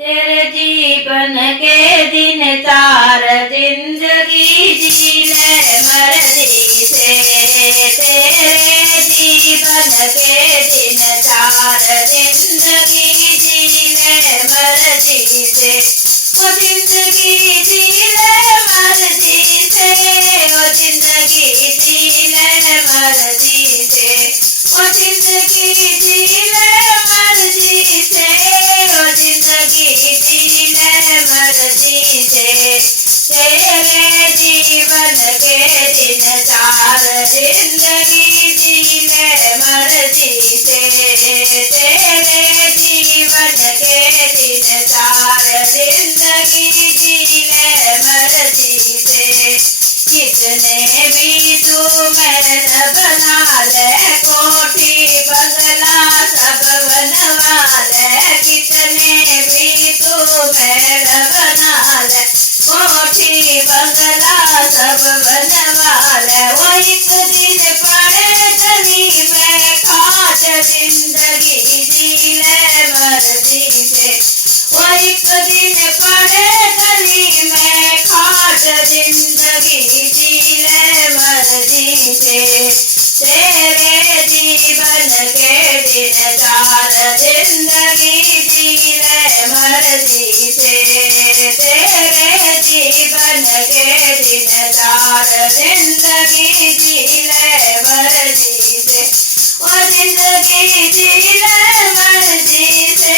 तेरे जीवन के दिन चार जिंदगी जी ले मर्जी से। तेरे जीवन के दिन चार जिंदगी जी ले मर्जी से। ओ जिंदगी जी ले मर्जी से। ओ जिंदगी जी ले मर्जी से। ओ जिंदगी जी ले मर्जी से। ओ जिंदगी जी ले मर्जी से। तेरे जीवन के दिन चार जिंदगी जी ले मर्जी से। तेरे जीवन के दिन चार जिंदगी जी ले मर्जी से। कितने भी तू महल बना ले, कोठी बंगला सब बनवा ले। कितने भी तू महल बना ले, कोठी बंगला सब बनवा ले। वो एक दिन पड़े गली में खाट जिंदगी जी ले मर्जी से। वो एक दिन पड़े गली में खाट जिंदगी जी ले मर्जी से। तेरे जीवन के दिन चार जिंदगी जी ले मर्जी से। तेरे जीवन के दिन चार जिंदगी जी ले मर्जी से। ओ जिंदगी जी ले मर्जी से।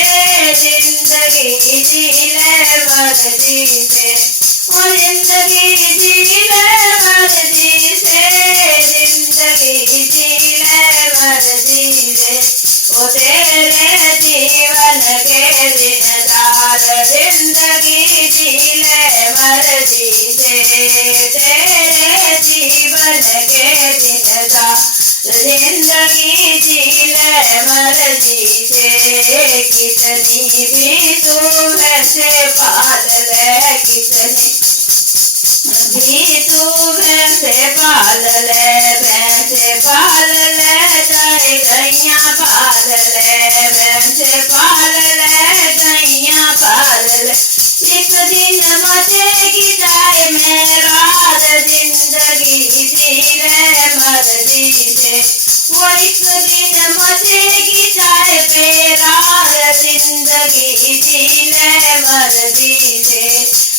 जिंदगी जी ले मर्जी से। ओ जिंदगी जी ले मर्जी से। जिंदगी जी ले मर्जी से। ओ तेरे जीवन के दिन चार जिंदगी जी ले मर्जी से। तेरे जीवन के दिन चार जिंदगी जी ले मर्जी से। कितनी भी तू भैंसे पाल ले, कितनी भी तू भैंसे पाल ले। भैंसे पाल ले चाहे गैया पाल ले। भैंसे पाल ले गैया पाल ले। एक दिन मचेगी जाए मेरा जिंदगी जी ले मर्जी से। वो एक दिन मचेगी जाए तेरा जिंदगी जी ले मर्जी से।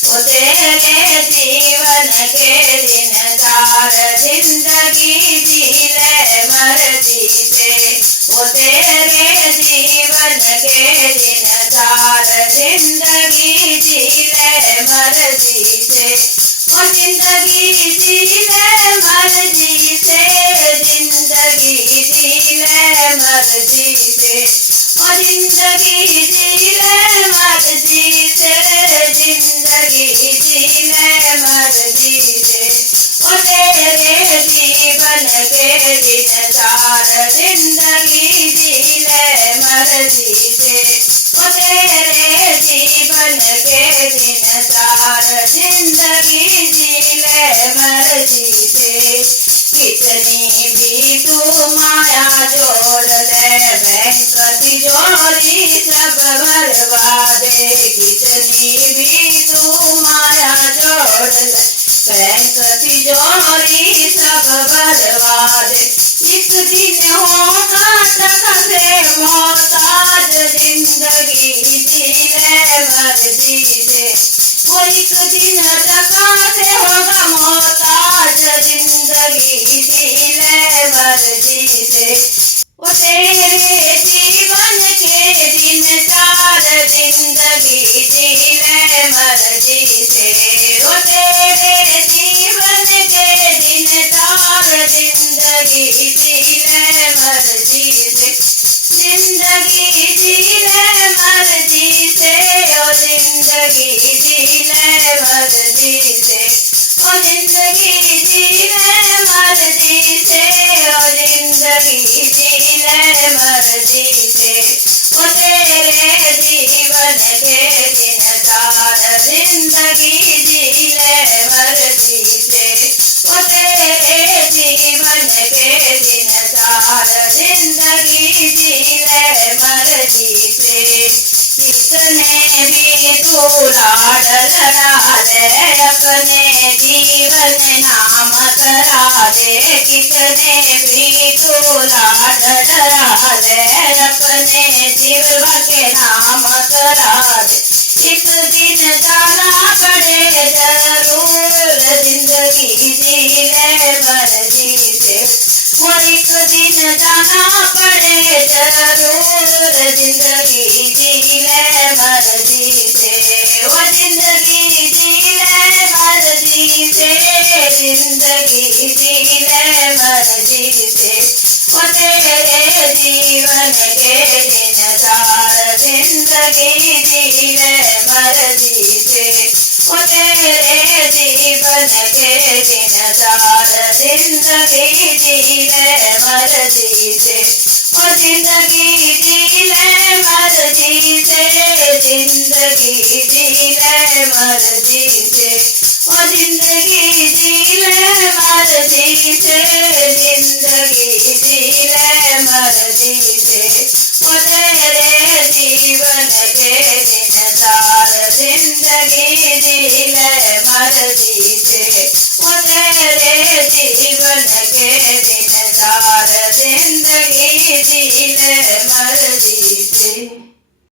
वो तेरे जीवन के दिन चार जिंदगी जी ले मर्जी से। वो तेरे जीवन के दिन चार जिंदगी जी ले मर्जी से। वो जिंदगी जी ले मर्जी से। जिंदगी जी ले मर्जी से। ओ जिंदगी जी ले मर्जी से। जिंदगी जी ले मर्जी से। ओ तेरे जीवन के दिन चार जिंदगी जी ले मर्जी से। ओ तेरे जीवन के दिन चार जिंदगी जी ले मर्जी से। कितनी भी तू माया जोड़ ले, बैंक तिजोरी सब भरवा दे। कितनी भी तू माया जोड़ ले, बैंक तिजोरी सब भरवा दे। एक दिन होगा टका से मोहताज जिंदगी जी ले मर्जी से। वो एक दिन टका से होगा मोहताज जिंदगी जी ले मर्जी से। वो तेरे जीवन के दिन चार जिंदगी जी ले मर्जी से। वो तेरे जीवन के दिन चार जिंदगी जी ले मर्जी से। जिंदगी जी ले मर्जी से। ओ जिंदगी जी ले मर्जी से। ओ जिंदगी जी ले मर्जी से। ओ जिंदगी जी ले मर्जी से। ओ तेरे जीवन के दिन चार जिंदगी जी ले मर्जी से। ओ तेरे जीवन के दिन चार जिंदगी जी ले मर्जी से। कितने भी लाड लड़ा दे, अपने जीवन नाम करा दे। कितने भी तू लाड लड़ा दे, अपने जीवन के नाम करा दे। एक दिन जाना पड़े जरूर, जिंदगी जी ले मर्जी से। वो एक दिन जाना पड़े जरूर, जिंदगी जी ले मर्जी से। वो जिंदगी जी ले मर्जी से, जिंदगी जी ले मर्जी से। वो तेरे जीवन के दिन चार, जिंदगी जी ले मर्जी से। वो तेरे जीवन के दिन चार, जिंदगी जी ले मर्जी से। वो जिंदगी जी ले मर्जी से, जिंदगी जी ले मर्जी से। वो जिंदगी जी ले मर्जी से, जिंदगी जी ले मर्जी से। वो तेरे जीवन के दिन चार, जिंदगी जी ले मर्जी से। वो तेरे जीवन के दिन चार, जिंदगी जी ले मर्जी